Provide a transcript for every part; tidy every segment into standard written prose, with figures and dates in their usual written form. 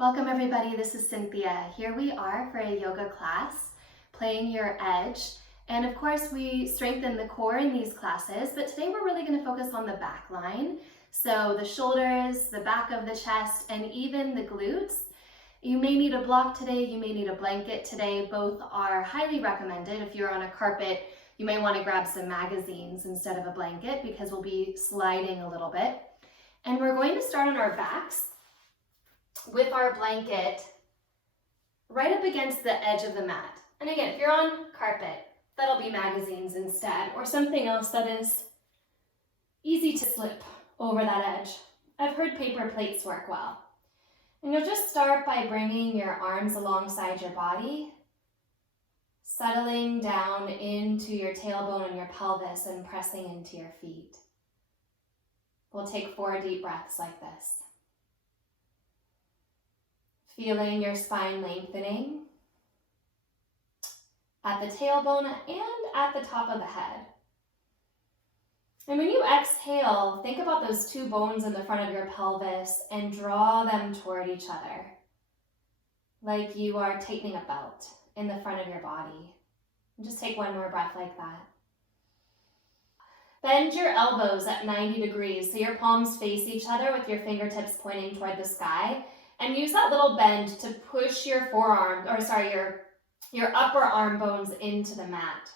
Welcome everybody, this is Cynthia. Here we are for a yoga class, playing your edge. And of course we strengthen the core in these classes, but today we're really going to focus on the back line. So the shoulders, the back of the chest, and even the glutes. You may need a block today, you may need a blanket today. Both are highly recommended. If you're on a carpet, you may want to grab some magazines instead of a blanket because we'll be sliding a little bit. And we're going to start on our backs with our blanket right up against the edge of the mat. And again, if you're on carpet, that'll be magazines instead, or something else that is easy to slip over that edge. I've heard paper plates work well. And you'll just start by bringing your arms alongside your body, settling down into your tailbone and your pelvis and pressing into your feet. We'll take 4 deep breaths like this. Feeling your spine lengthening at the tailbone and at the top of the head. And when you exhale, think about those 2 bones in the front of your pelvis and draw them toward each other, like you are tightening a belt in the front of your body. And just take 1 more breath like that. Bend your elbows at 90 degrees so your palms face each other with your fingertips pointing toward the sky. And use that little bend to push your your upper arm bones into the mat.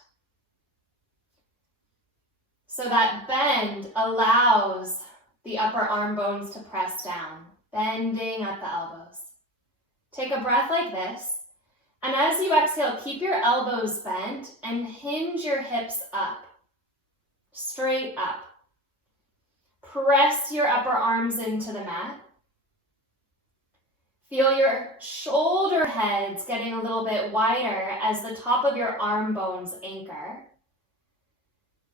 So that bend allows the upper arm bones to press down, bending at the elbows. Take a breath like this. And as you exhale, keep your elbows bent and hinge your hips up, straight up. Press your upper arms into the mat. Feel your shoulder heads getting a little bit wider as the top of your arm bones anchor.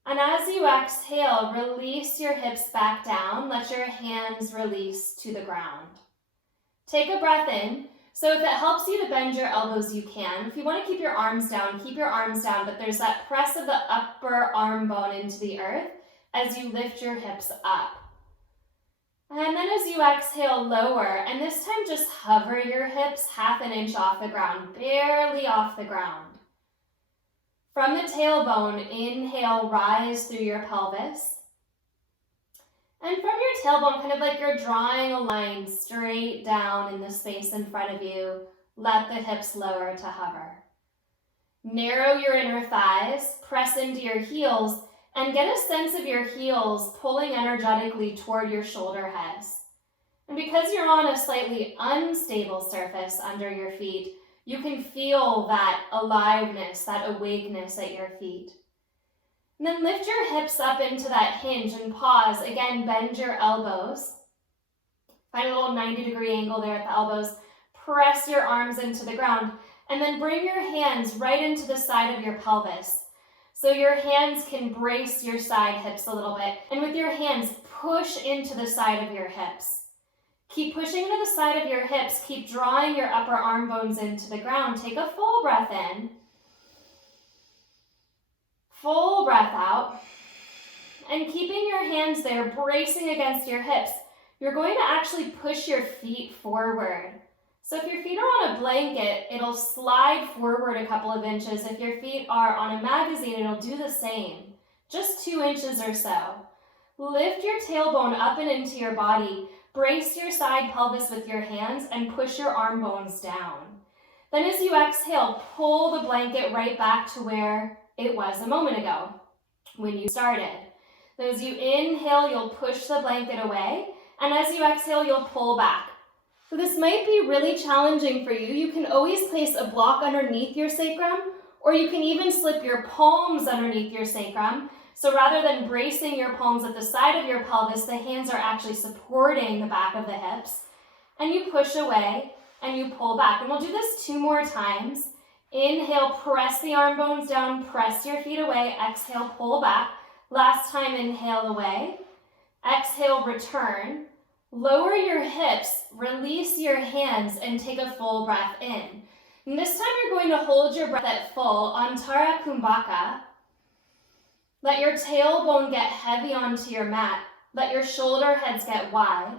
And as you exhale, release your hips back down. Let your hands release to the ground. Take a breath in. So if it helps you to bend your elbows, you can. If you want to keep your arms down, keep your arms down, but there's that press of the upper arm bone into the earth as you lift your hips up. And then as you exhale, lower, and this time just hover your hips 1/2 inch off the ground, barely off the ground. From the tailbone, inhale, rise through your pelvis. And from your tailbone, kind of like you're drawing a line straight down in the space in front of you, let the hips lower to hover. Narrow your inner thighs, press into your heels, and get a sense of your heels pulling energetically toward your shoulder heads. And because you're on a slightly unstable surface under your feet, you can feel that aliveness, that awakeness at your feet. And then lift your hips up into that hinge and pause. Again, bend your elbows. Find a little 90-degree angle there at the elbows. Press your arms into the ground. And then bring your hands right into the side of your pelvis. So your hands can brace your side hips a little bit. And with your hands, push into the side of your hips. Keep pushing into the side of your hips. Keep drawing your upper arm bones into the ground. Take a full breath in. Full breath out. And keeping your hands there, bracing against your hips, you're going to actually push your feet forward. So if your feet are on a blanket, it'll slide forward a couple of inches. If your feet are on a magazine, it'll do the same, just 2 inches or so. Lift your tailbone up and into your body. Brace your side pelvis with your hands and push your arm bones down. Then as you exhale, pull the blanket right back to where it was a moment ago when you started. As you inhale, you'll push the blanket away. And as you exhale, you'll pull back. So this might be really challenging for you. You can always place a block underneath your sacrum, or you can even slip your palms underneath your sacrum. So rather than bracing your palms at the side of your pelvis, the hands are actually supporting the back of the hips. And you push away and you pull back. And we'll do this 2 more times. Inhale, press the arm bones down, press your feet away. Exhale, pull back. Last time, inhale away. Exhale, return. Lower your hips, release your hands, and take a full breath in. And this time you're going to hold your breath at full, Antara Kumbhaka. Let your tailbone get heavy onto your mat. Let your shoulder heads get wide.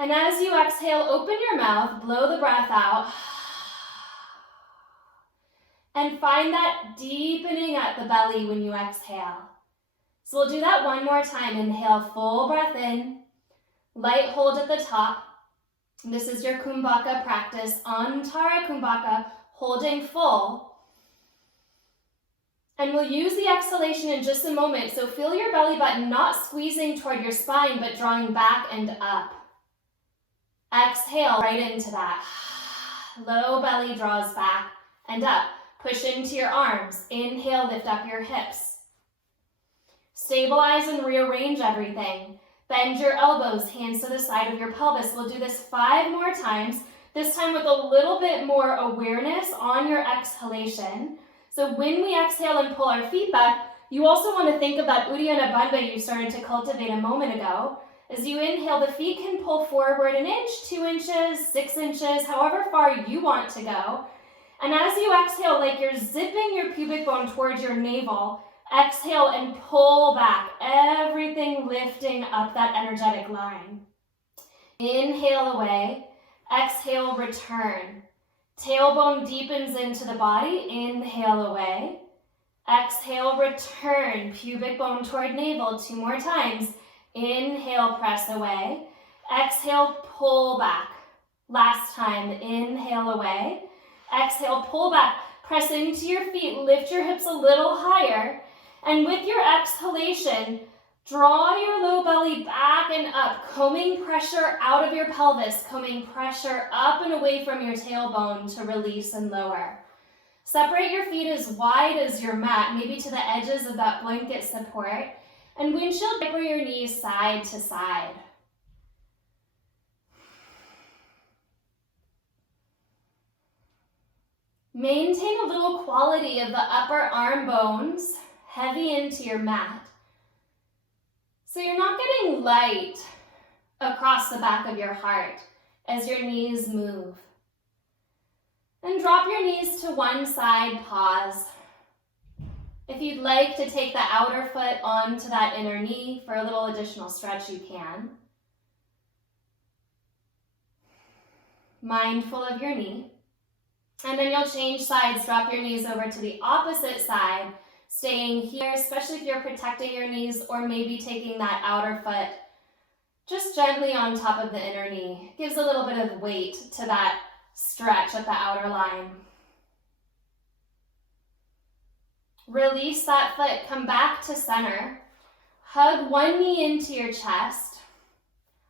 And as you exhale, open your mouth, blow the breath out, and find that deepening at the belly when you exhale. So we'll do that one more time. Inhale, full breath in, light hold at the top. This is your Kumbhaka practice, Antara Kumbhaka, holding full. And we'll use the exhalation in just a moment. So feel your belly button not squeezing toward your spine, but drawing back and up. Exhale right into that. Low belly draws back and up. Push into your arms. Inhale, lift up your hips. Stabilize and rearrange everything. Bend your elbows, hands to the side of your pelvis. We'll do this 5 more times, this time with a little bit more awareness on your exhalation. So when we exhale and pull our feet back, you also want to think of that Uddiyana Bandha you started to cultivate a moment ago. As you inhale, the feet can pull forward 1 inch, 2 inches, 6 inches, however far you want to go. And as you exhale, like you're zipping your pubic bone towards your navel, exhale and pull back, everything lifting up that energetic line. Inhale away, exhale, return. Tailbone deepens into the body, inhale away. Exhale, return, pubic bone toward navel, 2 more times. Inhale, press away. Exhale, pull back. Last time, inhale away. Exhale, pull back. Press into your feet, lift your hips a little higher. And with your exhalation, draw your low belly back and up, combing pressure out of your pelvis, combing pressure up and away from your tailbone to release and lower. Separate your feet as wide as your mat, maybe to the edges of that blanket support, and windshield wiper your knees side to side. Maintain a little quality of the upper arm bones, heavy into your mat. So you're not getting light across the back of your heart as your knees move. And drop your knees to one side, pause. If you'd like to take the outer foot onto that inner knee for a little additional stretch, you can. Mindful of your knee. And then you'll change sides, drop your knees over to the opposite side, staying here, especially if you're protecting your knees or maybe taking that outer foot just gently on top of the inner knee. Gives a little bit of weight to that stretch at the outer line. Release that foot, come back to center. Hug one knee into your chest.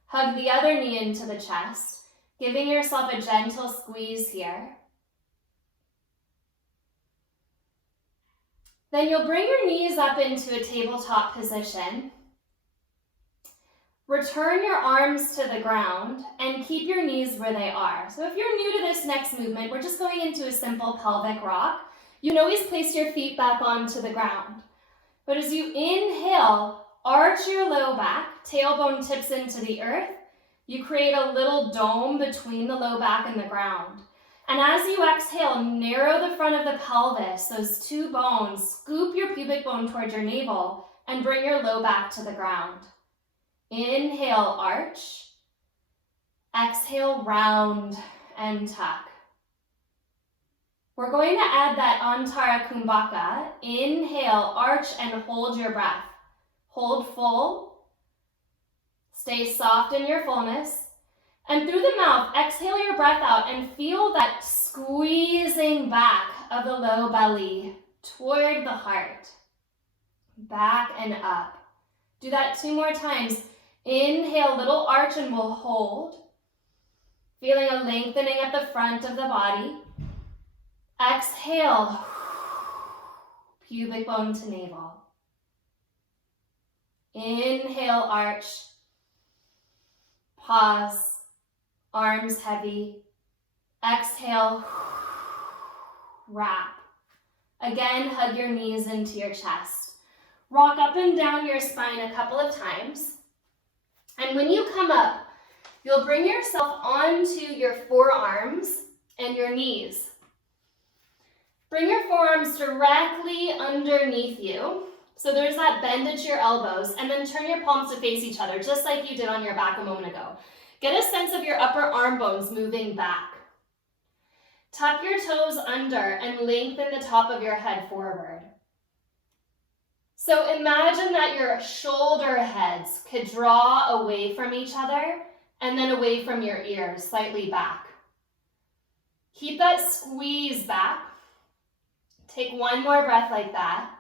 Hug the other knee into the chest, giving yourself a gentle squeeze here. Then you'll bring your knees up into a tabletop position. Return your arms to the ground and keep your knees where they are. So if you're new to this next movement, we're just going into a simple pelvic rock. You can always place your feet back onto the ground. But as you inhale, arch your low back, tailbone tips into the earth. You create a little dome between the low back and the ground. And as you exhale, narrow the front of the pelvis, those 2 bones, scoop your pubic bone towards your navel, and bring your low back to the ground. Inhale, arch. Exhale, round and tuck. We're going to add that Antara Kumbhaka. Inhale, arch, and hold your breath. Hold full. Stay soft in your fullness. And through the mouth, exhale your breath out and feel that squeezing back of the low belly toward the heart. Back and up. Do that 2 more times. Inhale, little arch, and we'll hold. Feeling a lengthening at the front of the body. Exhale, pubic bone to navel. Inhale, arch. Pause. Arms heavy. Exhale, wrap. Again, hug your knees into your chest. Rock up and down your spine a couple of times. And when you come up, you'll bring yourself onto your forearms and your knees. Bring your forearms directly underneath you. So there's that bend at your elbows, and then turn your palms to face each other, just like you did on your back a moment ago. Get a sense of your upper arm bones moving back. Tuck your toes under and lengthen the top of your head forward. So imagine that your shoulder heads could draw away from each other and then away from your ears, slightly back. Keep that squeeze back. Take one more breath like that.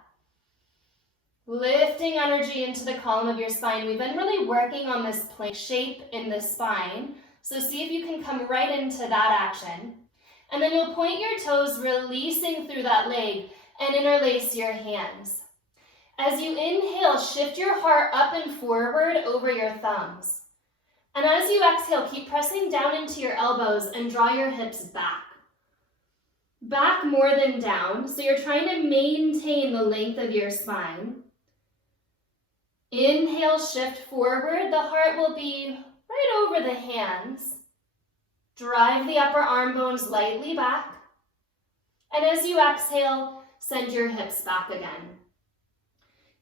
Lifting energy into the column of your spine. We've been really working on this plank shape in the spine. So see if you can come right into that action. And then you'll point your toes, releasing through that leg, and interlace your hands. As you inhale, shift your heart up and forward over your thumbs. And as you exhale, keep pressing down into your elbows and draw your hips back. Back more than down, so you're trying to maintain the length of your spine. Inhale, shift forward. The heart will be right over the hands. Drive the upper arm bones lightly back. And as you exhale, send your hips back again.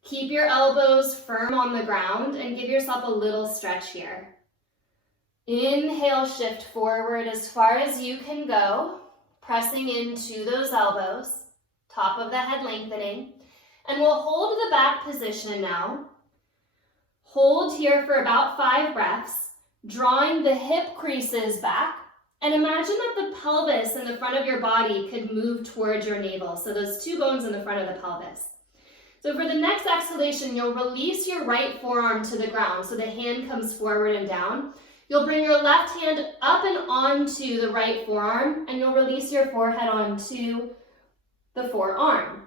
Keep your elbows firm on the ground and give yourself a little stretch here. Inhale, shift forward as far as you can go, pressing into those elbows, top of the head lengthening. And we'll hold the back position now. Hold here for about 5 breaths, drawing the hip creases back. And imagine that the pelvis in the front of your body could move towards your navel. So those 2 bones in the front of the pelvis. So for the next exhalation, you'll release your right forearm to the ground. So the hand comes forward and down. You'll bring your left hand up and onto the right forearm, and you'll release your forehead onto the forearm.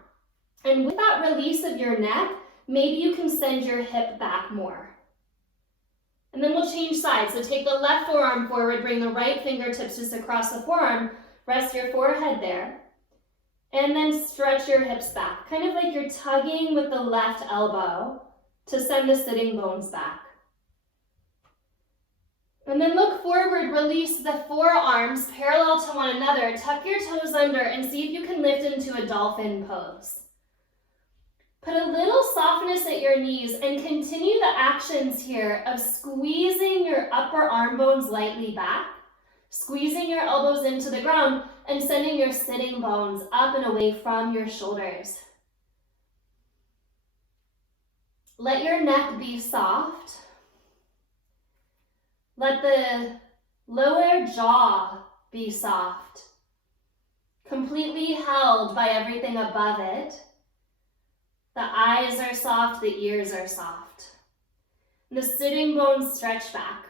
And with that release of your neck, maybe you can send your hip back more. And then we'll change sides. So take the left forearm forward, bring the right fingertips just across the forearm, rest your forehead there, and then stretch your hips back, kind of like you're tugging with the left elbow to send the sitting bones back. And then look forward, release the forearms parallel to one another, tuck your toes under, and see if you can lift into a dolphin pose. Put a little softness at your knees and continue the actions here of squeezing your upper arm bones lightly back, squeezing your elbows into the ground, and sending your sitting bones up and away from your shoulders. Let your neck be soft. Let the lower jaw be soft, completely held by everything above it. The eyes are soft, the ears are soft. The sitting bones stretch back.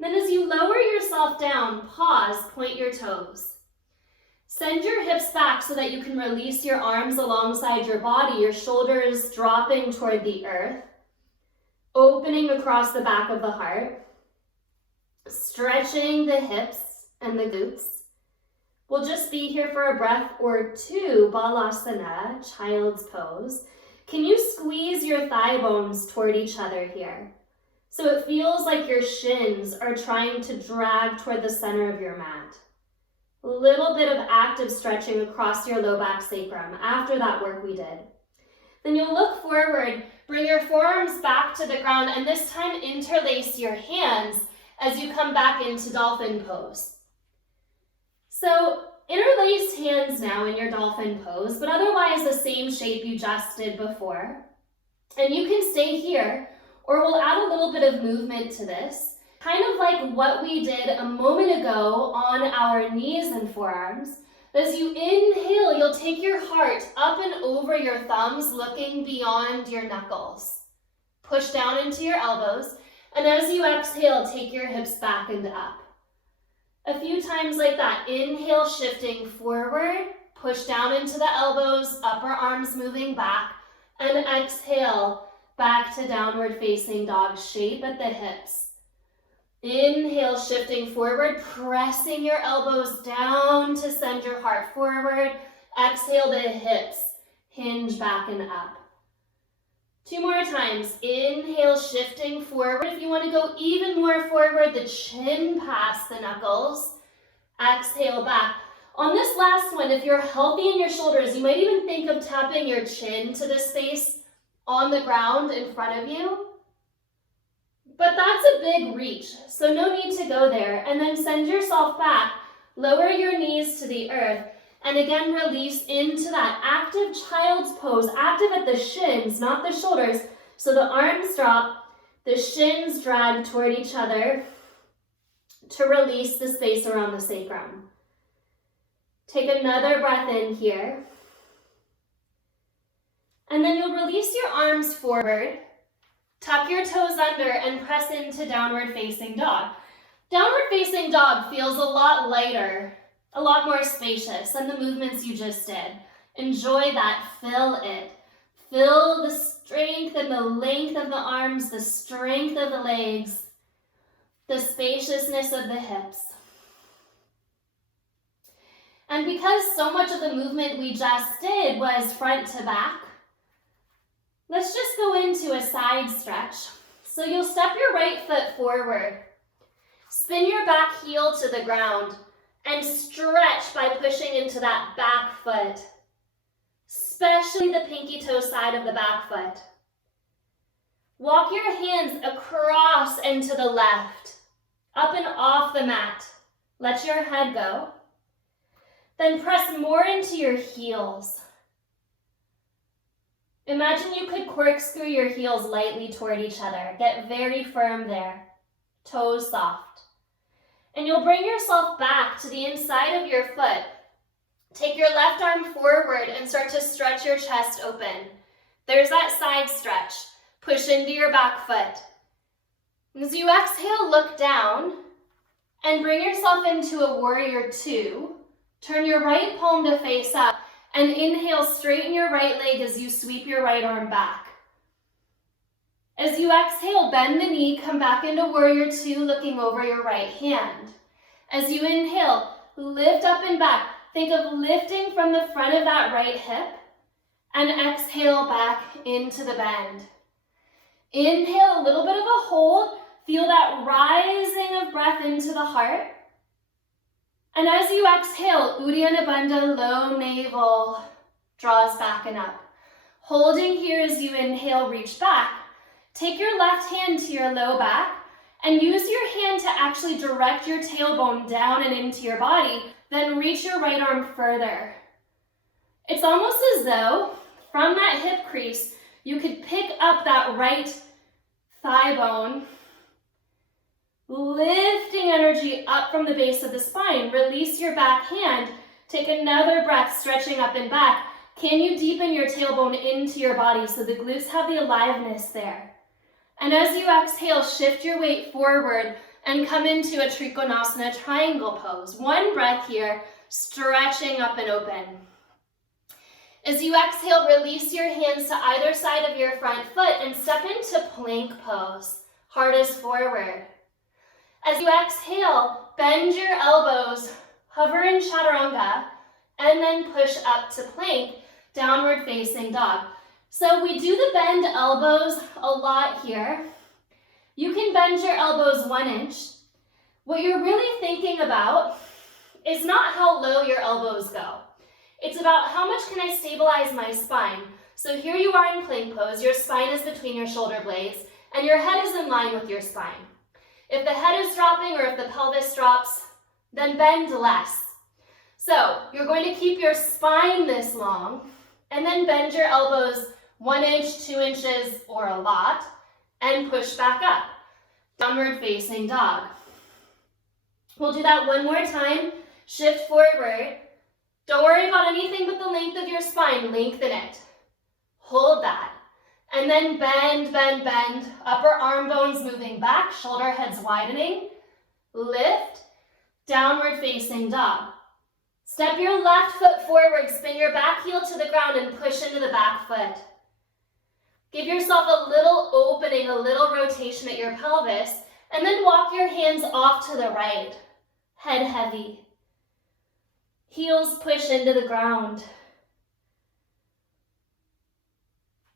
Then as you lower yourself down, pause, point your toes. Send your hips back so that you can release your arms alongside your body, your shoulders dropping toward the earth, opening across the back of the heart, stretching the hips and the glutes. We'll just be here for a breath or 2, Balasana, child's pose. Can you squeeze your thigh bones toward each other here? So it feels like your shins are trying to drag toward the center of your mat. A little bit of active stretching across your low back sacrum after that work we did. Then you'll look forward, bring your forearms back to the ground, and this time interlace your hands as you come back into dolphin pose. So interlace hands now in your dolphin pose, but otherwise the same shape you just did before. And you can stay here, or we'll add a little bit of movement to this, kind of like what we did a moment ago on our knees and forearms. As you inhale, you'll take your heart up and over your thumbs, looking beyond your knuckles. Push down into your elbows, and as you exhale, take your hips back and up. A few times like that. Inhale, shifting forward, push down into the elbows, upper arms moving back, and exhale, back to downward facing dog shape at the hips. Inhale, shifting forward, pressing your elbows down to send your heart forward. Exhale, the hips hinge back and up. 2 more times. Inhale, shifting forward. If you want to go even more forward, the chin past the knuckles. Exhale, back. On this last one, if you're healthy in your shoulders, you might even think of tapping your chin to the space on the ground in front of you. But that's a big reach, so no need to go there. And then send yourself back. Lower your knees to the earth. And again, release into that active child's pose, active at the shins, not the shoulders. So the arms drop, the shins drag toward each other to release the space around the sacrum. Take another breath in here. And then you'll release your arms forward, tuck your toes under, and press into downward facing dog. Downward facing dog feels a lot lighter, a lot more spacious than the movements you just did. Enjoy that, fill it. Feel the strength and the length of the arms, the strength of the legs, the spaciousness of the hips. And because so much of the movement we just did was front to back, let's just go into a side stretch. So you'll step your right foot forward, spin your back heel to the ground, and stretch by pushing into that back foot, especially the pinky toe side of the back foot. Walk your hands across and to the left, up and off the mat. Let your head go. Then press more into your heels. Imagine you could corkscrew your heels lightly toward each other. Get very firm there, toes soft. And you'll bring yourself back to the inside of your foot. Take your left arm forward and start to stretch your chest open. There's that side stretch. Push into your back foot. As you exhale, look down and bring yourself into a warrior two. Turn your right palm to face up and inhale, straighten your right leg as you sweep your right arm back. As you exhale, bend the knee, come back into warrior two, looking over your right hand. As you inhale, lift up and back. Think of lifting from the front of that right hip and exhale back into the bend. Inhale, a little bit of a hold. Feel that rising of breath into the heart. And as you exhale, Uddiyana Bandha, low navel, draws back and up. Holding here as you inhale, reach back. Take your left hand to your low back and use your hand to actually direct your tailbone down and into your body. Then reach your right arm further. It's almost as though from that hip crease, you could pick up that right thigh bone, lifting energy up from the base of the spine. Release your back hand. Take another breath, stretching up and back. Can you deepen your tailbone into your body so the glutes have the aliveness there? And as you exhale, shift your weight forward and come into a Trikonasana triangle pose. One breath here, stretching up and open. As you exhale, release your hands to either side of your front foot and step into plank pose. Heart is forward. As you exhale, bend your elbows, hover in chaturanga, and then push up to plank, downward facing dog. So we do the bend elbows a lot here. You can bend your elbows 1 inch. What you're really thinking about is not how low your elbows go. It's about how much can I stabilize my spine. So here you are in plank pose. Your spine is between your shoulder blades, and your head is in line with your spine. If the head is dropping or if the pelvis drops, then bend less. So you're going to keep your spine this long, and then bend your elbows 1 inch, 2 inches, or a lot, and push back up. Downward facing dog. We'll do that one more time. Shift forward. Don't worry about anything but the length of your spine. Lengthen it. Hold that. And then bend, bend, bend. Upper arm bones moving back. Shoulder heads widening. Lift. Downward facing dog. Step your left foot forward. Spin your back heel to the ground and push into the back foot. Give yourself a little opening, a little rotation at your pelvis, and then walk your hands off to the right. Head heavy. Heels push into the ground.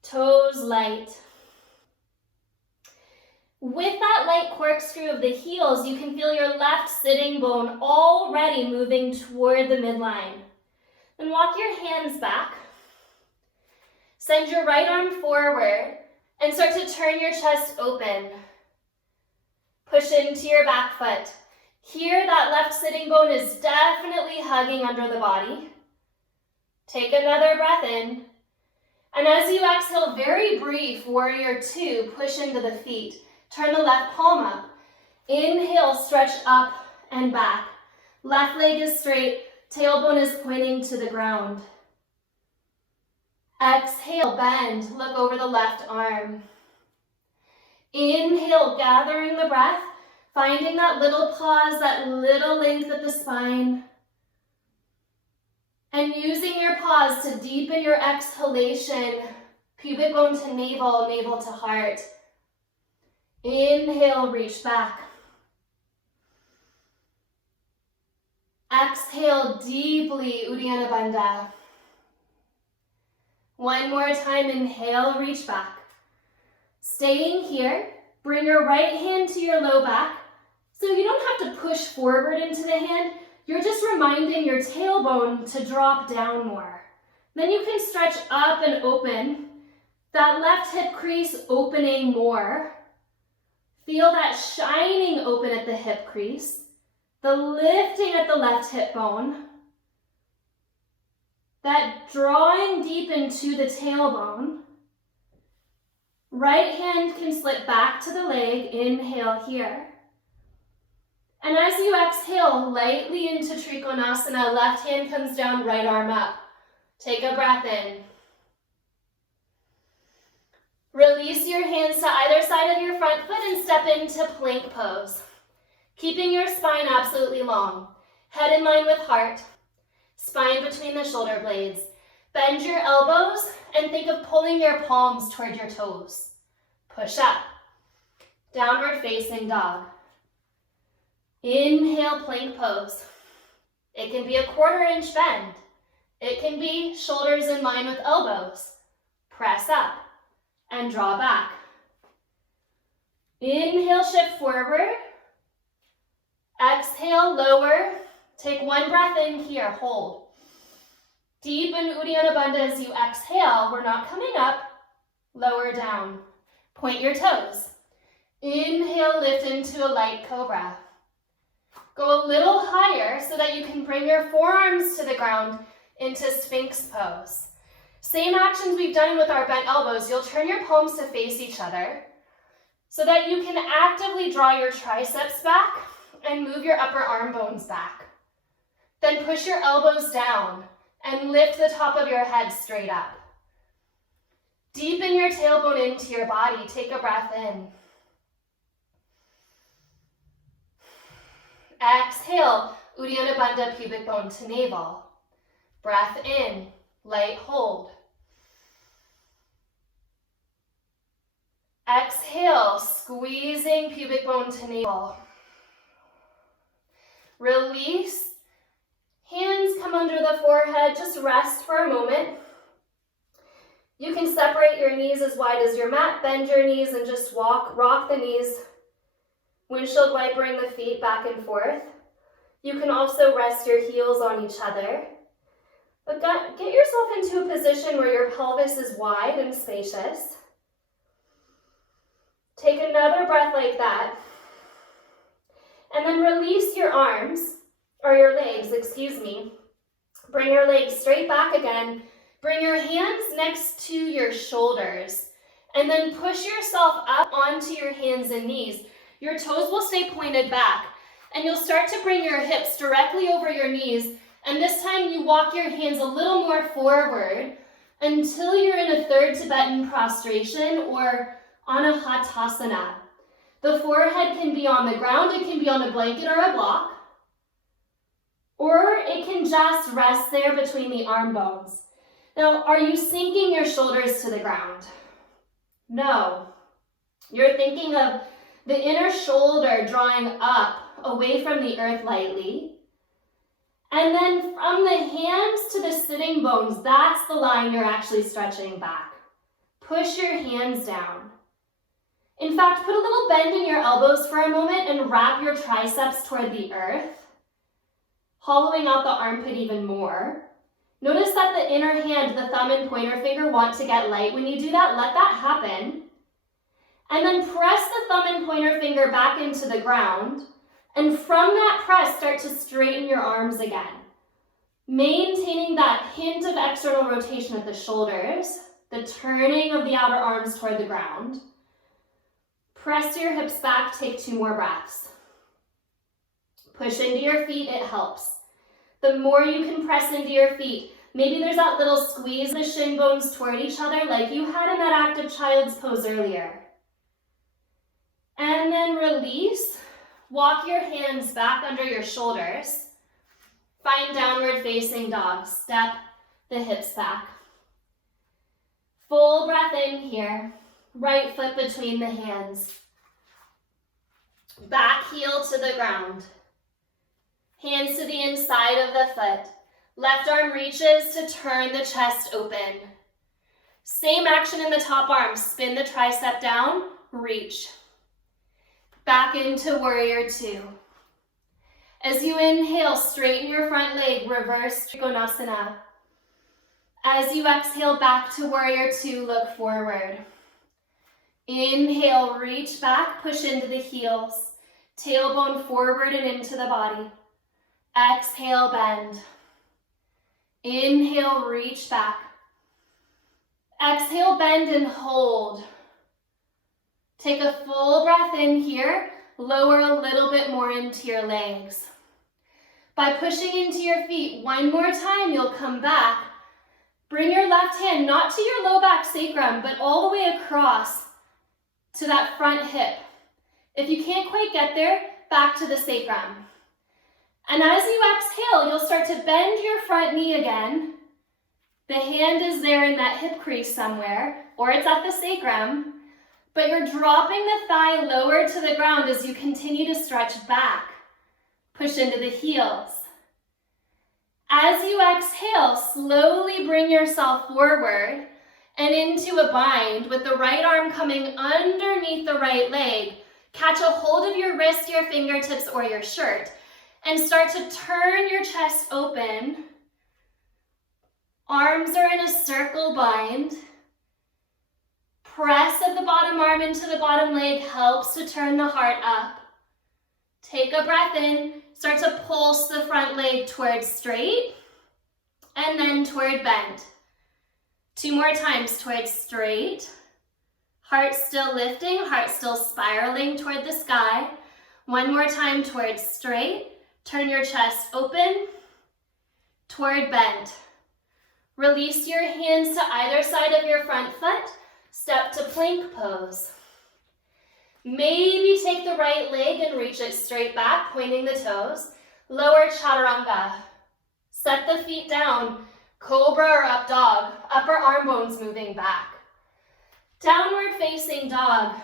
Toes light. With that light corkscrew of the heels, you can feel your left sitting bone already moving toward the midline. Then walk your hands back. Send your right arm forward and start to turn your chest open. push into your back foot. Here, that left sitting bone is definitely hugging under the body. Take another breath in. And as you exhale, very brief, warrior two, push into the feet. Turn the left palm up. Inhale, stretch up and back. Left leg is straight, tailbone is pointing to the ground. Exhale, bend, look over the left arm. Inhale, gathering the breath, finding that little pause, that little length at the spine. And using your pause to deepen your exhalation, pubic bone to navel, navel to heart. Inhale, reach back. Exhale deeply, Uddiyana Bandha. One more time, inhale, reach back. Staying here, bring your right hand to your low back. So you don't have to push forward into the hand. You're just reminding your tailbone to drop down more. Then you can stretch up and open. That left hip crease opening more. Feel that shining open at the hip crease. The lifting at the left hip bone. That drawing deep into the tailbone. Right hand can slip back to the leg. Inhale here. And as you exhale lightly into Trikonasana, left hand comes down, right arm up. Take a breath in. Release your hands to either side of your front foot and step into plank pose. Keeping your spine absolutely long. Head in line with heart. Spine between the shoulder blades. Bend your elbows and think of pulling your palms toward your toes. Push up. Downward facing dog. Inhale, plank pose. It can be a 1/4 inch bend. It can be shoulders in line with elbows. Press up and draw back. Inhale, shift forward. Exhale, lower. Take one breath in here, hold. Deepen Uddiyana Bandha as you exhale. We're not coming up. Lower down. Point your toes. Inhale, lift into a light cobra. Go a little higher so that you can bring your forearms to the ground into Sphinx pose. Same actions we've done with our bent elbows. You'll turn your palms to face each other so that you can actively draw your triceps back and move your upper arm bones back. Then push your elbows down and lift the top of your head straight up. Deepen your tailbone into your body. Take a breath in. Exhale, Uddiyana Bandha, pubic bone to navel. Breath in, light hold. Exhale, squeezing pubic bone to navel. Release. Hands come under the forehead. Just rest for a moment. You can separate your knees as wide as your mat. Bend your knees and just rock the knees. Windshield wipering the feet back and forth. You can also rest your heels on each other. But get yourself into a position where your pelvis is wide and spacious. Take another breath like that. And then release your arms, or your legs, excuse me. Bring your legs straight back again. Bring your hands next to your shoulders. And then push yourself up onto your hands and knees. Your toes will stay pointed back. And you'll start to bring your hips directly over your knees. And this time you walk your hands a little more forward until you're in a third Tibetan prostration or Anahatasana. The forehead can be on the ground, it can be on a blanket or a block, or it can just rest there between the arm bones. Now, are you sinking your shoulders to the ground? No. You're thinking of the inner shoulder drawing up away from the earth lightly. And then from the hands to the sitting bones, that's the line you're actually stretching back. Push your hands down. In fact, put a little bend in your elbows for a moment and wrap your triceps toward the earth, hollowing out the armpit even more. Notice that the inner hand, the thumb and pointer finger, want to get light. When you do that, let that happen. And then press the thumb and pointer finger back into the ground. And from that press, start to straighten your arms again. Maintaining that hint of external rotation at the shoulders, the turning of the outer arms toward the ground. Press your hips back, take 2 more breaths. Push into your feet, it helps. The more you can press into your feet, maybe there's that little squeeze the shin bones toward each other like you had in that active child's pose earlier. And then release. Walk your hands back under your shoulders. Find downward facing dog. Step the hips back. Full breath in here. Right foot between the hands. Back heel to the ground. Hands to the inside of the foot. Left arm reaches to turn the chest open. Same action in the top arm. Spin the tricep down, reach. Back into warrior 2. As you inhale, straighten your front leg, reverse Trikonasana. As you exhale back to warrior 2, look forward. Inhale, reach back, push into the heels. Tailbone forward and into the body. Exhale, bend. Inhale, reach back. Exhale, bend and hold. Take a full breath in here. Lower a little bit more into your legs. By pushing into your feet one more time, you'll come back. Bring your left hand not to your low back sacrum, but all the way across to that front hip. If you can't quite get there, back to the sacrum. And as you exhale, you'll start to bend your front knee again. The hand is there in that hip crease somewhere, or it's at the sacrum, but you're dropping the thigh lower to the ground as you continue to stretch back. Push into the heels. As you exhale, slowly bring yourself forward and into a bind with the right arm coming underneath the right leg. Catch a hold of your wrist, your fingertips, or your shirt, and start to turn your chest open. Arms are in a circle bind. Press of the bottom arm into the bottom leg helps to turn the heart up. Take a breath in, start to pulse the front leg towards straight, and then toward bend. 2 more times towards straight. Heart still lifting, heart still spiraling toward the sky. 1 more time towards straight. Turn your chest open, toward bend. Release your hands to either side of your front foot. Step to plank pose. Maybe take the right leg and reach it straight back, pointing the toes. Lower chaturanga. Set the feet down, cobra or up dog, upper arm bones moving back. Downward facing dog.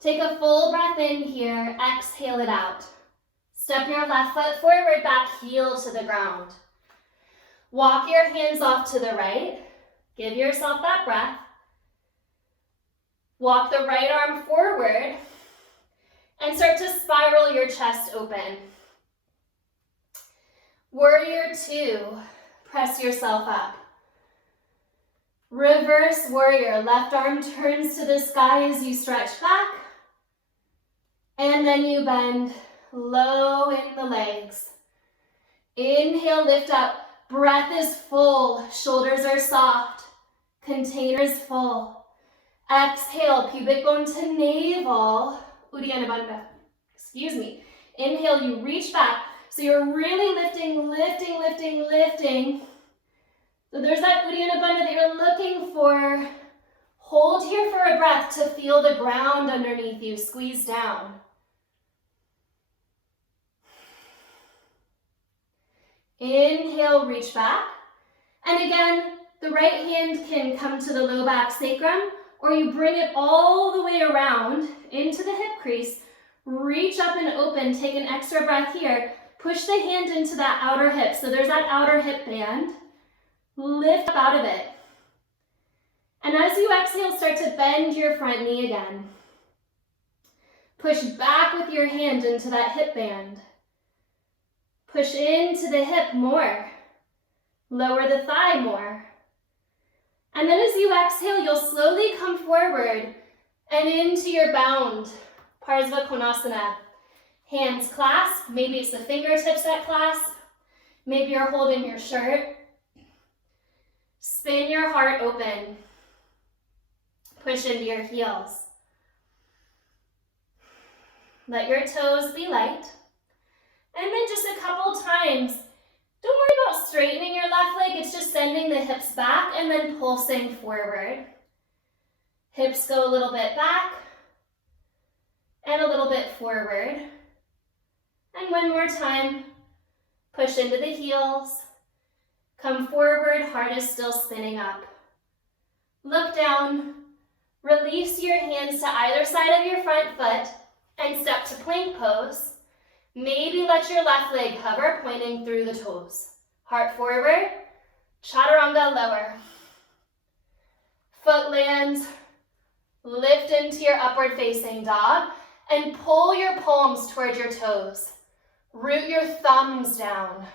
Take a full breath in here, exhale it out. Step your left foot forward, back heel to the ground. Walk your hands off to the right. Give yourself that breath. Walk the right arm forward and start to spiral your chest open. Warrior 2, press yourself up. Reverse warrior, left arm turns to the sky as you stretch back. And then you bend low in the legs. Inhale, lift up. Breath is full, shoulders are soft, container is full. Exhale, pubic bone to navel, Uddiyana Bandha. Excuse me. Inhale, you reach back. So you're really lifting, lifting, lifting, lifting. So there's that Uddiyana Bandha that you're looking for. Hold here for a breath to feel the ground underneath you. Squeeze down. Inhale, reach back. And again, the right hand can come to the low back sacrum, or you bring it all the way around into the hip crease. Reach up and open, take an extra breath here. Push the hand into that outer hip. So there's that outer hip band. Lift up out of it. And as you exhale, start to bend your front knee again. Push back with your hand into that hip band. Push into the hip more. Lower the thigh more. And then as you exhale, you'll slowly come forward and into your bound, Parsva Konasana. Hands clasp, maybe it's the fingertips that clasp, maybe you're holding your shirt. Spin your heart open. Push into your heels. Let your toes be light. And then just a couple times, don't worry about straightening your left leg, it's just sending the hips back and then pulsing forward. Hips go a little bit back and a little bit forward. And one more time, push into the heels. Come forward, heart is still spinning up. Look down, release your hands to either side of your front foot and step to plank pose. Maybe let your left leg hover, pointing through the toes. Heart forward, chaturanga lower. Foot lands, lift into your upward facing dog and pull your palms toward your toes. Root your thumbs down.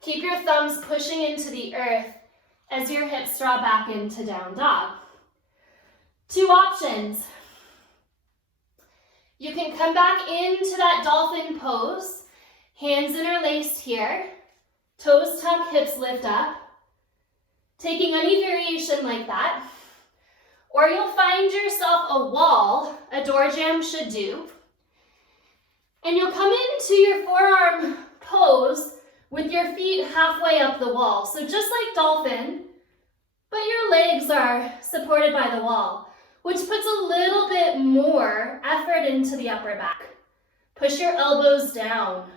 Keep your thumbs pushing into the earth as your hips draw back into down dog. Two options. You can come back into that dolphin pose, hands interlaced here, toes tuck, hips lift up, taking any variation like that. Or you'll find yourself a wall, a door jamb should do, and you'll come into your forearm pose with your feet halfway up the wall. So just like dolphin, but your legs are supported by the wall, which puts a little bit more effort into the upper back. Push your elbows down.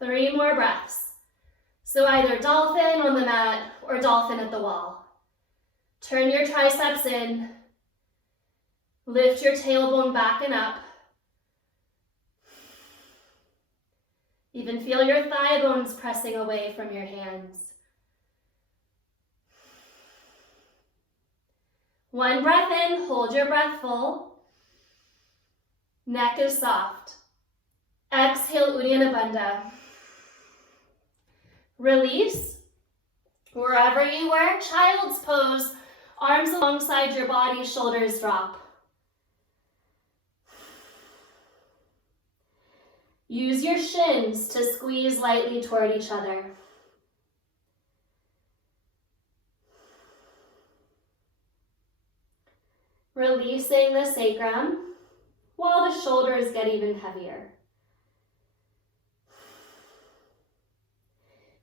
3 more breaths. So either dolphin on the mat or dolphin at the wall. Turn your triceps in. Lift your tailbone back and up. Even feel your thigh bones pressing away from your hands. 1 breath in, hold your breath full. Neck is soft. Exhale, Uddiyana Bandha. Release. Wherever you were, child's pose. Arms alongside your body, shoulders drop. Use your shins to squeeze lightly toward each other. Releasing the sacrum while the shoulders get even heavier.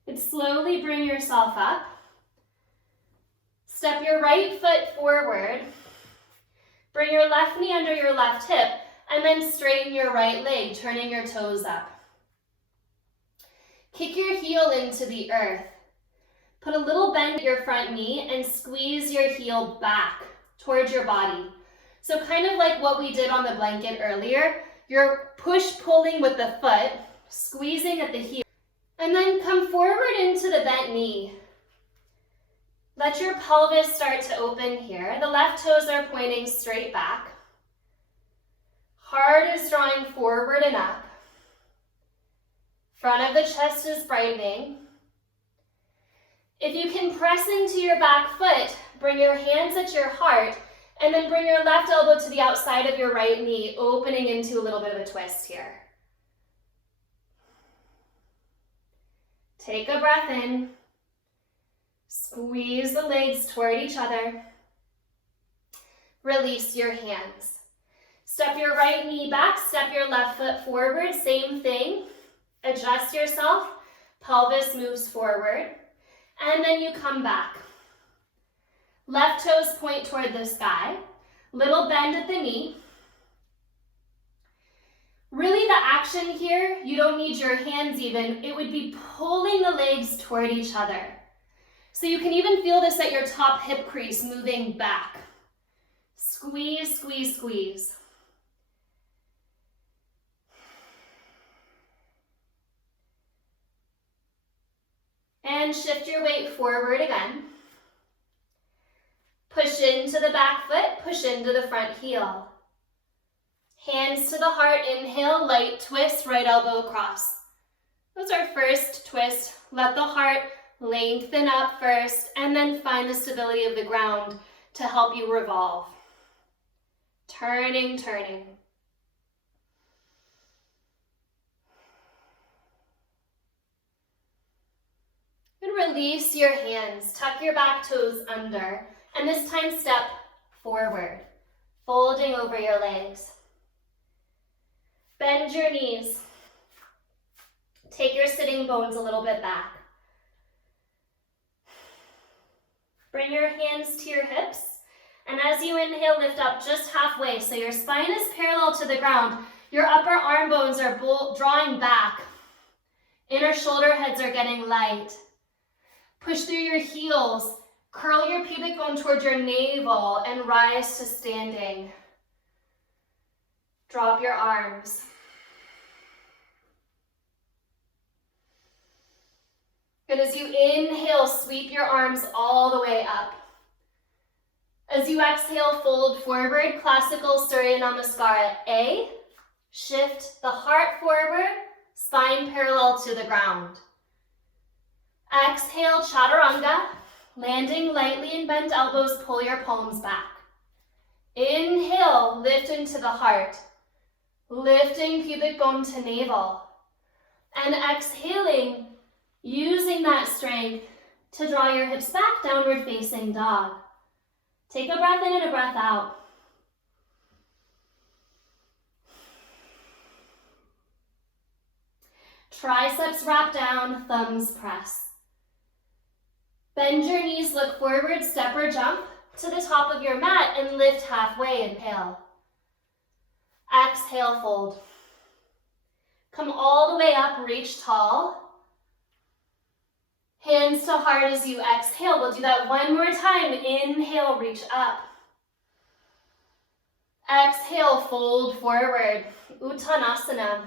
And slowly bring yourself up. Step your right foot forward. Bring your left knee under your left hip, and then straighten your right leg, turning your toes up. Kick your heel into the earth. Put a little bend at your front knee and squeeze your heel back towards your body. So kind of like what we did on the blanket earlier, you're push-pulling with the foot, squeezing at the heel, and then come forward into the bent knee. Let your pelvis start to open here. The left toes are pointing straight back. Heart is drawing forward and up. Front of the chest is brightening. If you can press into your back foot, bring your hands at your heart, and then bring your left elbow to the outside of your right knee, opening into a little bit of a twist here. Take a breath in. Squeeze the legs toward each other. Release your hands. Step your right knee back, step your left foot forward, same thing. Adjust yourself, pelvis moves forward, and then you come back. Left toes point toward the sky, little bend at the knee. Really the action here, you don't need your hands even, it would be pulling the legs toward each other. So you can even feel this at your top hip crease moving back. Squeeze, squeeze, squeeze. And shift your weight forward again. Push into the back foot, push into the front heel. Hands to the heart, inhale, light twist, right elbow across. That's our first twist. Let the heart Lengthen up first and then find the stability of the ground to help you revolve. Turning, turning. And release your hands. Tuck your back toes under. And this time step forward, folding over your legs. Bend your knees. Take your sitting bones a little bit back. Bring your hands to your hips. And as you inhale, lift up just halfway. So your spine is parallel to the ground. Your upper arm bones are drawing back. Inner shoulder heads are getting light. Push through your heels. Curl your pubic bone towards your navel and rise to standing. Drop your arms. Good. As you inhale, sweep your arms all the way up. As you exhale, fold forward, classical Surya Namaskara A. Shift the heart forward, spine parallel to the ground. Exhale, chaturanga. Landing lightly and bent elbows, pull your palms back. Inhale, lift into the heart. Lifting pubic bone to navel. And exhaling, using that strength to draw your hips back, downward facing dog. Take a breath in and a breath out. Triceps wrap down, thumbs press. Bend your knees, look forward, step or jump to the top of your mat and lift halfway, inhale. Exhale, fold. Come all the way up, reach tall. Hands to heart as you exhale. We'll do that one more time. Inhale, reach up. Exhale, fold forward. Uttanasana.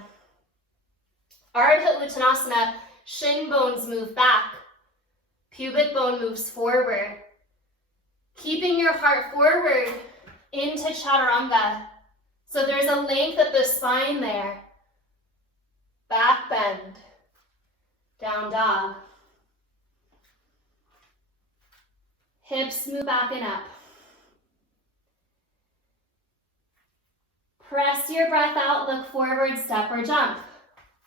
Ardha Uttanasana, shin bones move back. Pubic bone moves forward. Keeping your heart forward into chaturanga. So there's a length at the spine there. Back bend. Down dog. Hips move back and up. Press your breath out, look forward, step or jump.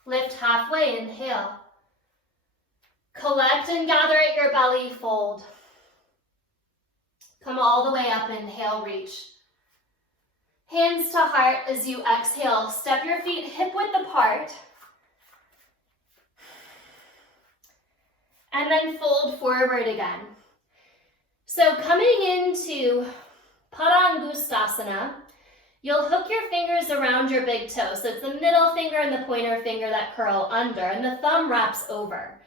Lift halfway, inhale. Collect and gather at your belly, fold. Come all the way up, inhale, reach. Hands to heart as you exhale. Step your feet hip width apart. And then fold forward again. So coming into Padangustasana, you'll hook your fingers around your big toe. So it's the middle finger and the pointer finger that curl under, and the thumb wraps over.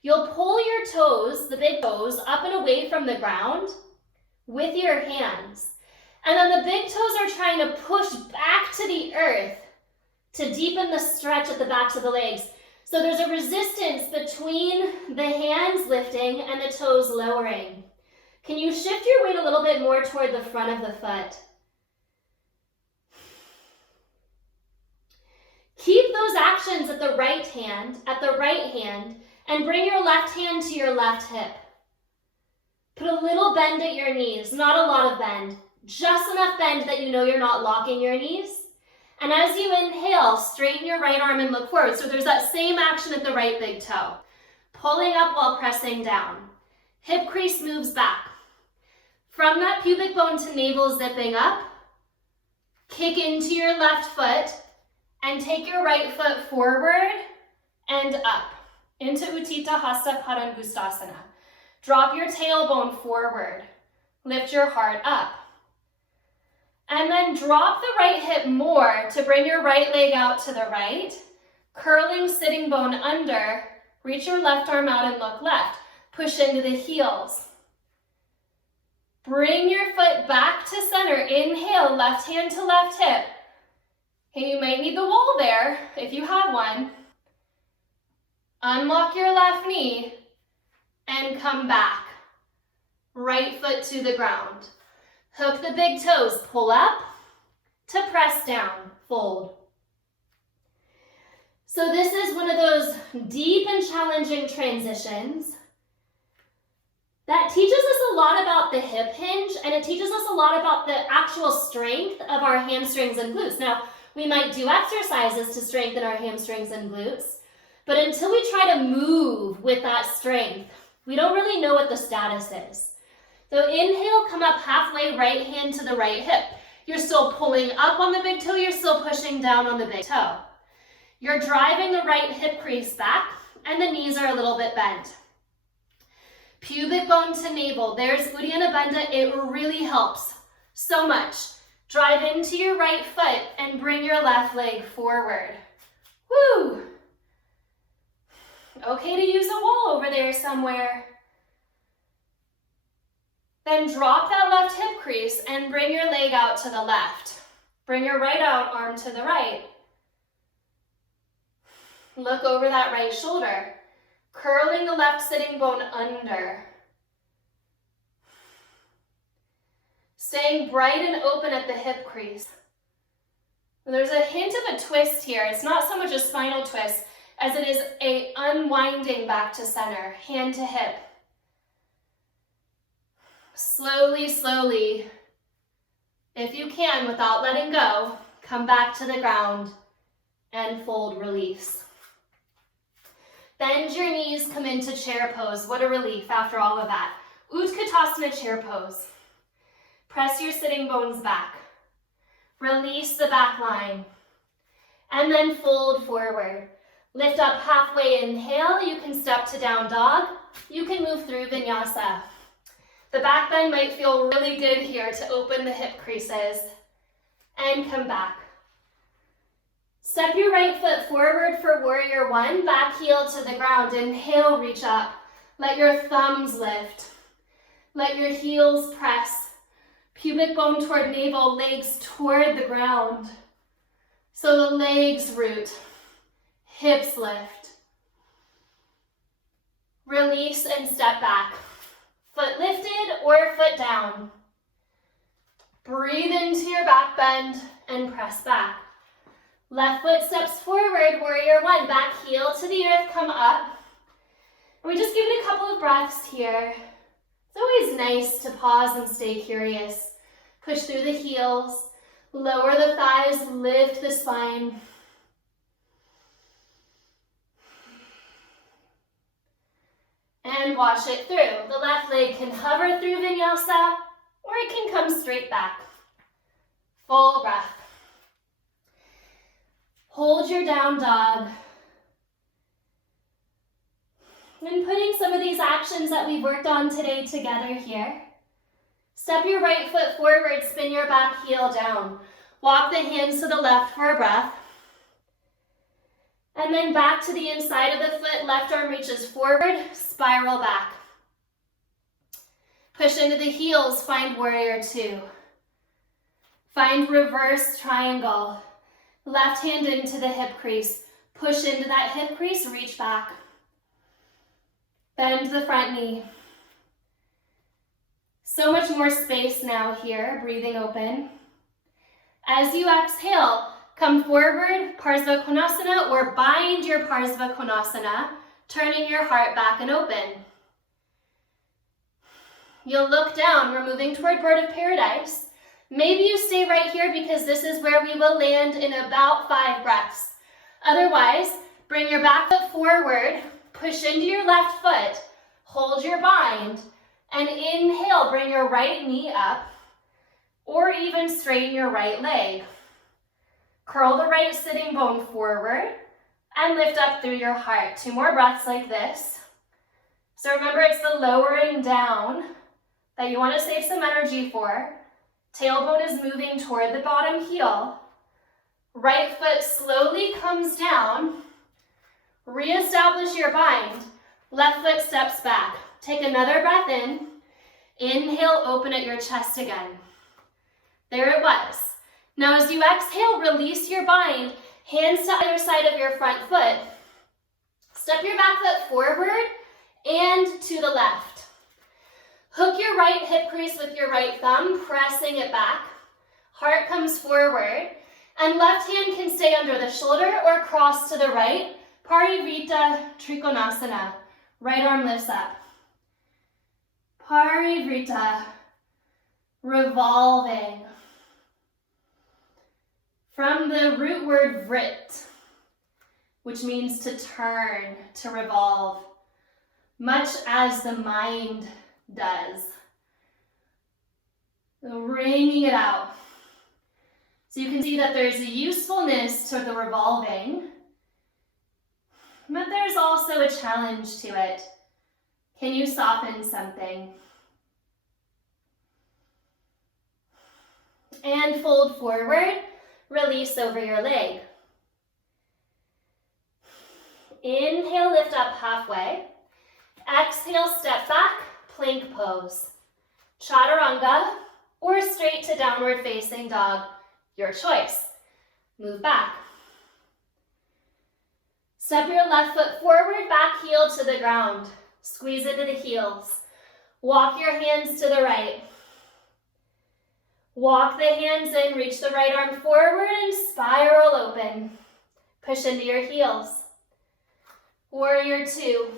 You'll pull your toes, the big toes, up and away from the ground with your hands. And then the big toes are trying to push back to the earth to deepen the stretch at the backs of the legs. So there's a resistance between the hands lifting and the toes lowering. Can you shift your weight a little bit more toward the front of the foot? Keep those actions at the right hand, and bring your left hand to your left hip. Put a little bend at your knees, not a lot of bend, just enough bend that you know you're not locking your knees. And as you inhale, straighten your right arm and look forward. So there's that same action at the right big toe. Pulling up while pressing down. Hip crease moves back. From that pubic bone to navel zipping up, kick into your left foot and take your right foot forward and up into Utthita Hasta Padangustasana. Drop your tailbone forward. Lift your heart up. And then drop the right hip more to bring your right leg out to the right. Curling sitting bone under. Reach your left arm out and look left. Push into the heels. Bring your foot back to center. Inhale, left hand to left hip. Hey, you might need the wall there if you have one. Unlock your left knee and come back. Right foot to the ground. Hook the big toes, pull up to press down, fold. So this is one of those deep and challenging transitions That teaches us a lot about the hip hinge, and it teaches us a lot about the actual strength of our hamstrings and glutes. Now, we might do exercises to strengthen our hamstrings and glutes, but until we try to move with that strength, we don't really know what the status is. So inhale, come up halfway, right hand to the right hip. You're still pulling up on the big toe, you're still pushing down on the big toe. You're driving the right hip crease back, and the knees are a little bit bent. Pubic bone to navel, there's Uddiyana Bandha. It really helps so much. Drive into your right foot and bring your left leg forward. Woo! Okay to use a wall over there somewhere. Then drop that left hip crease and bring your leg out to the left. Bring your right out arm to the right. Look over that right shoulder. Curling the left sitting bone under. Staying bright and open at the hip crease. There's a hint of a twist here. It's not so much a spinal twist as it is a unwinding back to center, hand to hip. Slowly, slowly, if you can, without letting go, come back to the ground and fold, release. Bend your knees, come into chair pose. What a relief after all of that. Utkatasana chair pose. Press your sitting bones back. Release the back line. And then fold forward. Lift up halfway, inhale. You can step to down dog. You can move through vinyasa. The back bend might feel really good here to open the hip creases. And come back. Step your right foot forward for warrior one, back heel to the ground. Inhale, reach up. Let your thumbs lift. Let your heels press. Pubic bone toward navel, legs toward the ground. So the legs root, hips lift. Release and step back. Foot lifted or foot down. Breathe into your back bend and press back. Left foot steps forward, warrior one, back heel to the earth, come up. And we just give it a couple of breaths here. It's always nice to pause and stay curious. Push through the heels, lower the thighs, lift the spine. And wash it through. The left leg can hover through vinyasa, or it can come straight back. Full breath. Hold your down dog. And putting some of these actions that we've worked on today together here. Step your right foot forward, spin your back heel down. Walk the hands to the left for a breath. And then back to the inside of the foot, left arm reaches forward, spiral back. Push into the heels, find warrior two. Find reverse triangle. Left hand into the hip crease. Push into that hip crease, reach back. Bend the front knee. So much more space now here, breathing open. As you exhale, come forward, Parsva Konasana, or bind your Parsva Konasana, turning your heart back and open. You'll look down, we're moving toward Bird of Paradise. Maybe you stay right here because this is where we will land in about 5 breaths. Otherwise, bring your back foot forward, push into your left foot, hold your bind, and inhale, bring your right knee up, or even straighten your right leg. Curl the right sitting bone forward, and lift up through your heart. 2 more breaths like this. So remember, it's the lowering down that you want to save some energy for. Tailbone is moving toward the bottom heel. Right foot slowly comes down. Reestablish your bind. Left foot steps back. Take another breath in. Inhale, open at your chest again. There it was. Now as you exhale, release your bind. Hands to either side of your front foot. Step your back foot forward and to the left. Hook your right hip crease with your right thumb, pressing it back. Heart comes forward, and left hand can stay under the shoulder or cross to the right. Parivrtta Trikonasana. Right arm lifts up. Parivrita, revolving. From the root word vrit, which means to turn, to revolve, much as the mind does. So wringing it out. So you can see that there's a usefulness to the revolving, but there's also a challenge to it. Can you soften something? And fold forward, release over your leg. Inhale, lift up halfway. Exhale, step back, plank pose. Chaturanga or straight to downward facing dog, your choice. Move back. Step your left foot forward, back heel to the ground. Squeeze into the heels. Walk your hands to the right. Walk the hands in, reach the right arm forward and spiral open. Push into your heels. Warrior two.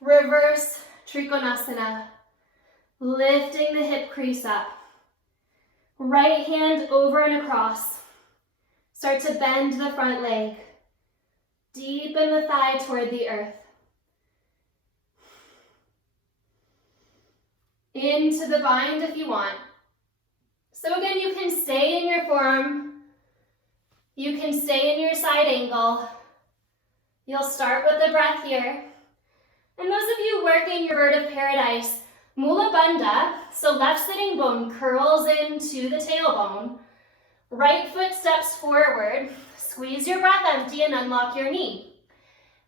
Reverse Trikonasana. Lifting the hip crease up. Right hand over and across. Start to bend the front leg. Deepen the thigh toward the earth. Into the bind if you want. So again, you can stay in your forearm. You can stay in your side angle. You'll start with the breath here. And those of you working your bird of paradise, Mula Bandha, so left sitting bone curls into the tailbone. Right foot steps forward. Squeeze your breath empty and unlock your knee.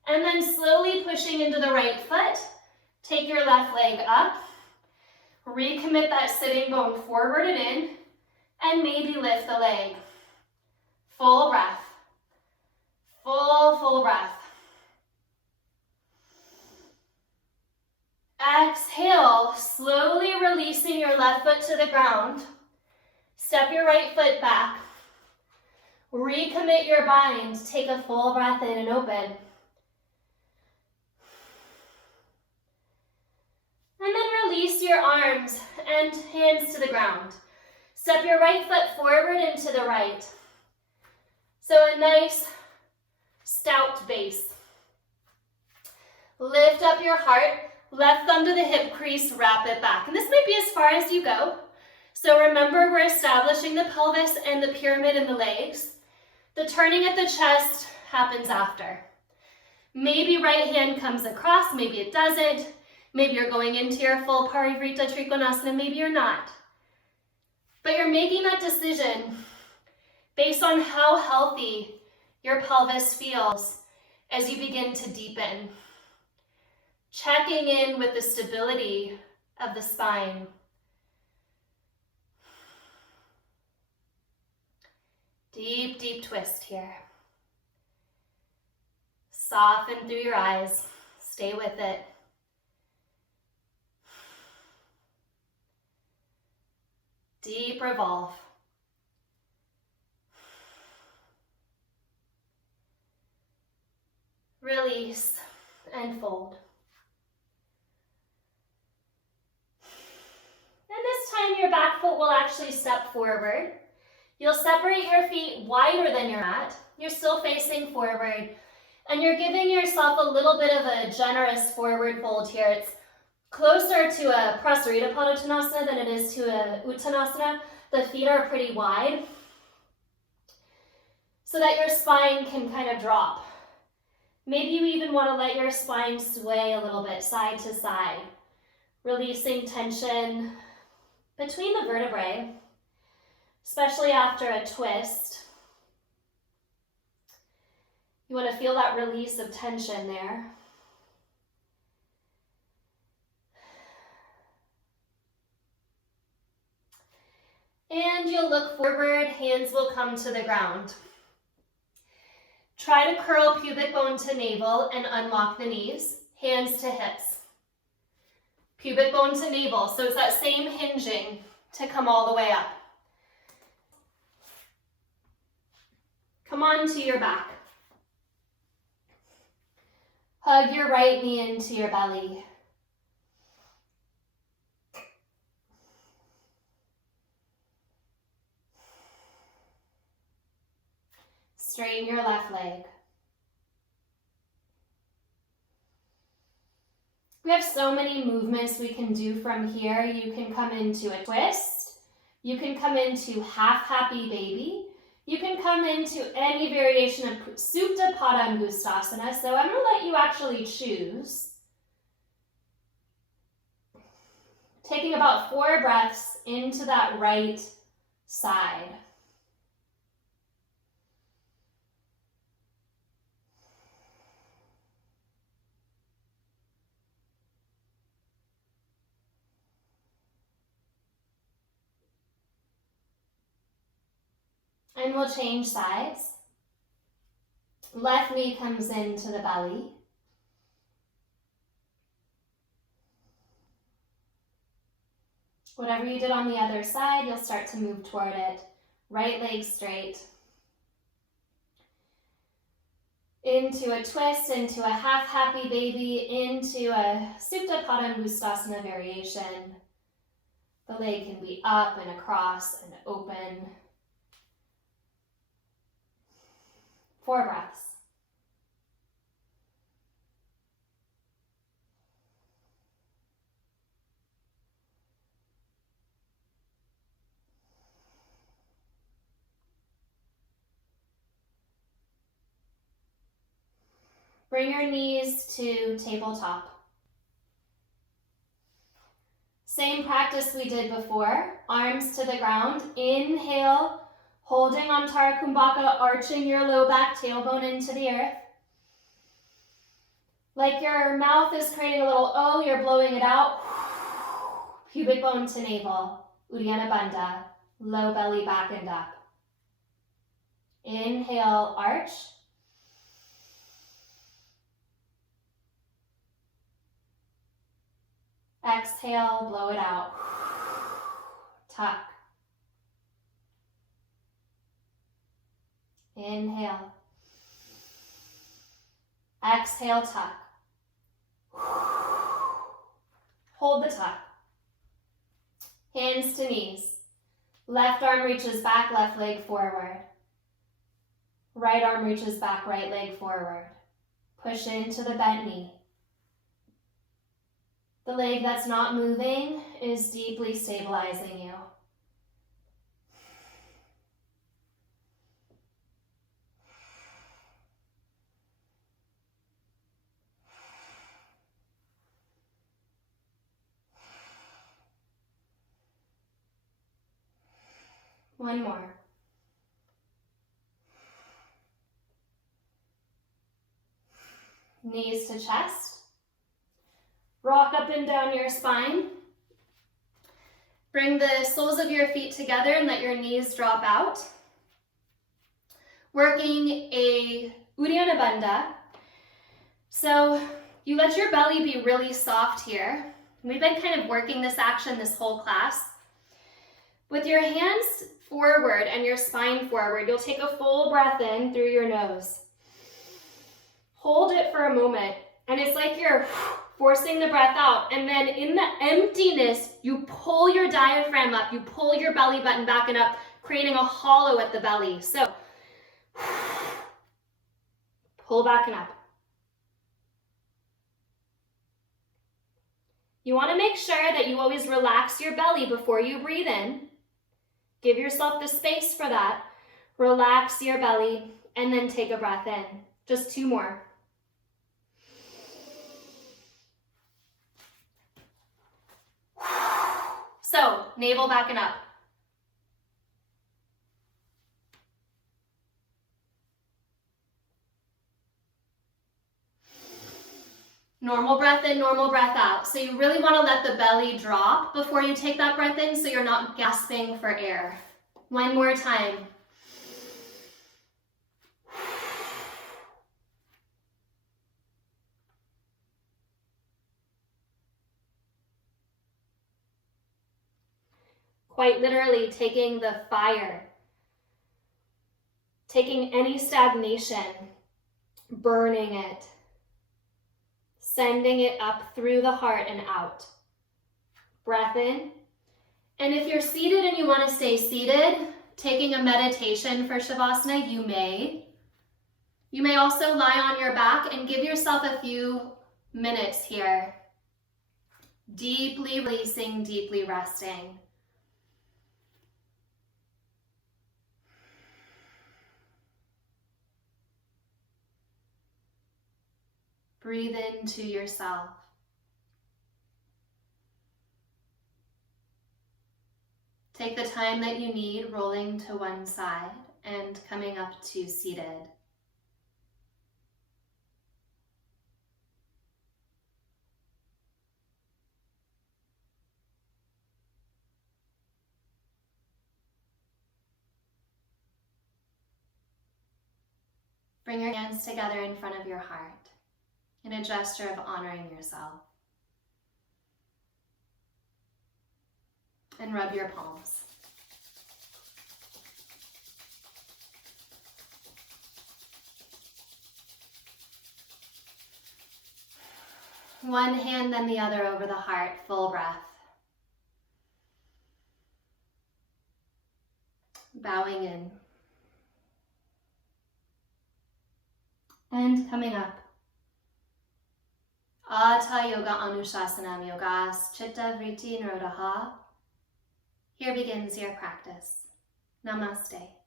And then slowly pushing into the right foot, take your left leg up. Recommit that sitting bone forward and in, and maybe lift the leg. Full breath. Full breath. Exhale, slowly releasing your left foot to the ground. Step your right foot back. Recommit your bind. Take a full breath in and open. And then release your arms and hands to the ground. Step your right foot forward and to the right. So a nice stout base. Lift up your heart. Left thumb to the hip crease, wrap it back. And this might be as far as you go. So remember, we're establishing the pelvis and the pyramid in the legs. The turning at the chest happens after. Maybe right hand comes across, maybe it doesn't. Maybe you're going into your full Parivrita Trikonasana, maybe you're not. But you're making that decision based on how healthy your pelvis feels as you begin to deepen. Checking in with the stability of the spine. Deep, deep twist here. Soften through your eyes. Stay with it. Deep revolve. Release and fold. And this time your back foot will actually step forward. You'll separate your feet wider than your mat. You're still facing forward. And you're giving yourself a little bit of a generous forward fold here. It's closer to a Prasarita Padottanasana than it is to a Uttanasana. The feet are pretty wide so that your spine can kind of drop. Maybe you even want to let your spine sway a little bit side to side, releasing tension between the vertebrae, especially after a twist. You want to feel that release of tension there. And you'll look forward, hands will come to the ground. Try to curl pubic bone to navel and unlock the knees, hands to hips. Pubic bone to navel, so it's that same hinging to come all the way up. Come on to your back. Hug your right knee into your belly. Straighten your left leg. We have so many movements we can do from here. You can come into a twist. You can come into half happy baby. You can come into any variation of Supta Padangustasana. So I'm going to let you actually choose. Taking about 4 breaths into that right side. And we'll change sides. Left knee comes into the belly. Whatever you did on the other side, you'll start to move toward it. Right leg straight. Into a twist, into a half happy baby, into a Supta Padangustasana variation. The leg can be up and across and open. 4 breaths. Bring your knees to tabletop. Same practice we did before. Arms to the ground. Inhale, holding on Tara Kumbhaka, arching your low back, tailbone into the earth. Like your mouth is creating a little O, you're blowing it out. Pubic bone to navel. Uddiyana Bandha. Low belly back and up. Inhale, arch. Exhale, blow it out. Tuck. Inhale. Exhale, tuck. Hold the tuck. Hands to knees. Left arm reaches back, left leg forward. Right arm reaches back, right leg forward. Push into the bent knee. The leg that's not moving is deeply stabilizing you. One more. Knees to chest. Rock up and down your spine. Bring the soles of your feet together and let your knees drop out. Working a Uddiyana Bandha. So you let your belly be really soft here. We've been kind of working this action this whole class. With your hands forward and your spine forward, you'll take a full breath in through your nose. Hold it for a moment, and it's like you're forcing the breath out, and then in the emptiness, you pull your diaphragm up, you pull your belly button back and up, creating a hollow at the belly. So, pull back and up. You want to make sure that you always relax your belly before you breathe in. Give yourself the space for that. Relax your belly, and then take a breath in. Just 2 more. So, navel back and up. Normal breath in, normal breath out. So you really want to let the belly drop before you take that breath in so you're not gasping for air. 1 more time. Quite literally taking the fire, taking any stagnation, burning it, sending it up through the heart and out. Breath in. And if you're seated and you want to stay seated, taking a meditation for Shavasana, you may. You may also lie on your back and give yourself a few minutes here. Deeply releasing, deeply resting. Breathe into yourself. Take the time that you need, rolling to one side and coming up to seated. Bring your hands together in front of your heart in a gesture of honoring yourself. And rub your palms. One hand, then the other over the heart, full breath. Bowing in. And coming up. Atha Yoga Anushasanam Yogas Chitta Vritti Nirodha. Here begins your practice. Namaste.